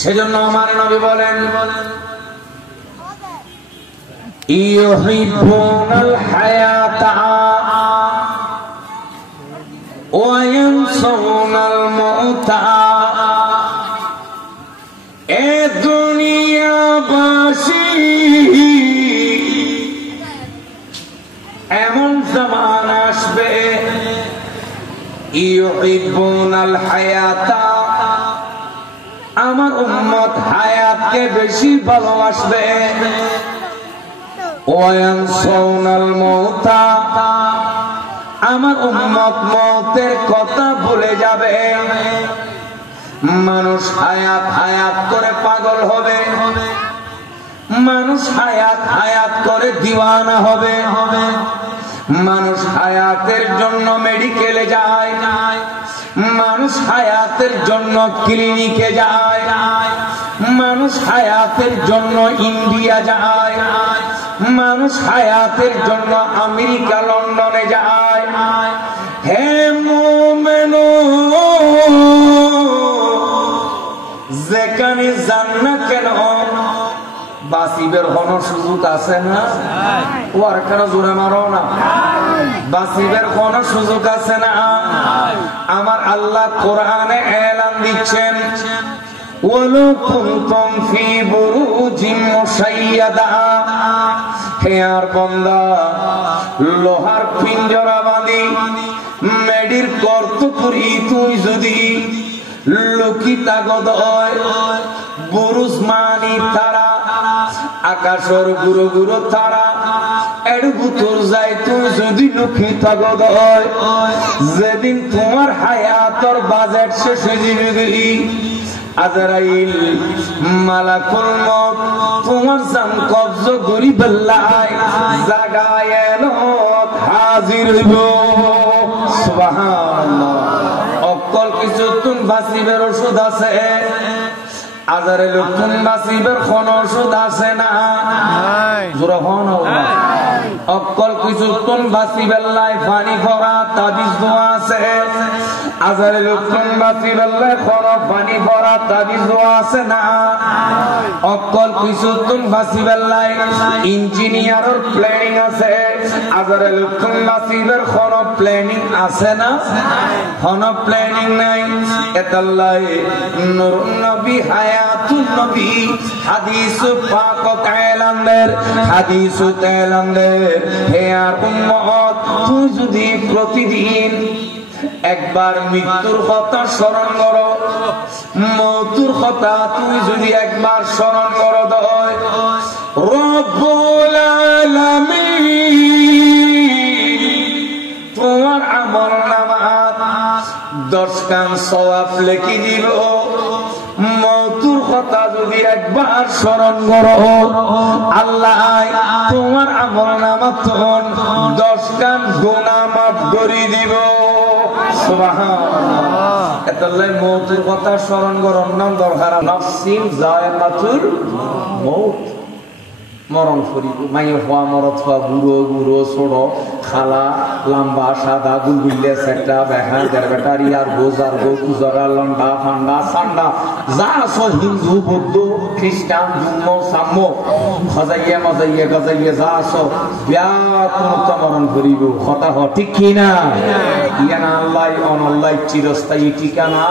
সেজন্য আমার নবী বলেন ইউহিব্বুনাল হায়াতা ওয়া ইয়ানসাউনাল মাউতা। এ দুনিয়াবাসী এমন জামান আসবে ইউহিব্বুনাল হায়াতা, আমার উম্মত হায়াতকে বেশি ভালোবাসবে, ওয়া ইয়ানসাউনাল মাউতা, আমার উম্মত মওতের কথা ভুলে যাবে। মানুষ হায়াত হায়াত করে পাগল হবে, মানুষ হায়াত হায়াত করে দিওয়ানা হবে, মানুষ হায়াতের জন্য মেডিকেলে যায়, মানুষ হায়াতের জন্য ক্লিনিকে যায়, মানুষ হায়াতের জন্য ইন্ডিয়া যায়, মানুষ হায়াতের জন্য আমেরিকা লন্ডনে যায়। হে মুমিনু, যেখানে যান না কেন বাঁচিবের কোনো সুযোগ আছে না? ওর কেন জোরে মারো না? বাঁচিবের কোনো সুযোগ আছে না? আমার আল্লাহ কোরআনে এলান দিচ্ছেন ওয়ালাউ কুনতুম ফি বুরুজিন মুশাইয়াদা, হে আর বান্দা লোহার পিঞ্জরা বাঁধি মেডির কর্ত করি তুই যদি লুকিতা গদয় বুরুজ মানি তারা আকাশর গুরু গুরু তারা এর ভিতর যায় তুই যদি লুকিতা গদয়, যেদিন তোমার হায়াতর বাজেট শেষ হয়ে যাবে আজরাইল মালাকুল মউত তোমার জান কবজ করি বেলায় জাগায় এলো হাজির হইব। সুবহানাল্লাহ। অকল কিছু তুন বাঁচিবের ওষুধ আছে, আজারে লক্ষণ বাঁচিবের কোন ওষুধ আছে না? জোরে হন অকল কিছু তুন বাঁচিবের লাই পানি ভরা তাবিজ দোয়া আছে, আজারে লক্ষণ বাঁচিবের লাই কোন পানি ভরা তাবিজ দোয়া আছে না? অকল কিছু তুন বাঁচিবের লাই ইঞ্জিনিয়ারের প্ল্যানিং আছে, আজারে লক্ষণ বাঁচিবের কোন প্ল্যানিং আছে না? কোন প্ল্যানিং নাই। এতাল্লাই নূর নবী হায়াতুন নবী হাদিস পাক তাইলান্দের হাদিস তাইলান্দের। হে আর উম্মত, তুই যদি প্রতিদিন একবার মৃত্যুর কথা স্মরণ করো, মওতুর কথা তুই যদি একবার স্মরণ করো, দয় রব্বুল আলামিন তোমার আমল নামাত 10 কান সওয়াব লিখে দিব। মওতুর কথা যদি একবার স্মরণ করো, আল্লাহ তোমার আমল নামাত 10 কান গুনাহ মাফ করে দিব। সুবহানাল্লাহ। এতলাই মওতুর কথা স্মরণ করার নাম দরকার। নাফসিন যায়কাতুল মউত, মরণ করিব। মাইয়ে হওয়া মরত হওয়া বুড়ো বুড়ো ছোট খালা লম্বা সাদা গুলগুলিয়া সেটা বেহা দেড়বেটা রিয়ার বোজার গো কুজরা লন্ডা ফান্ডা সান্ডা যা আছো হিন্দু বৌদ্ধ খ্রিস্টান জুম্ম সাম্য খজাইয়া মজাইয়া গজাইয়া যা আছো ব্যাকুল মরণ করিব। কথা হ ঠিক কি না? ইয়ানা আল্লাহ অনল্লাহ চিরস্থায়ী ঠিকানা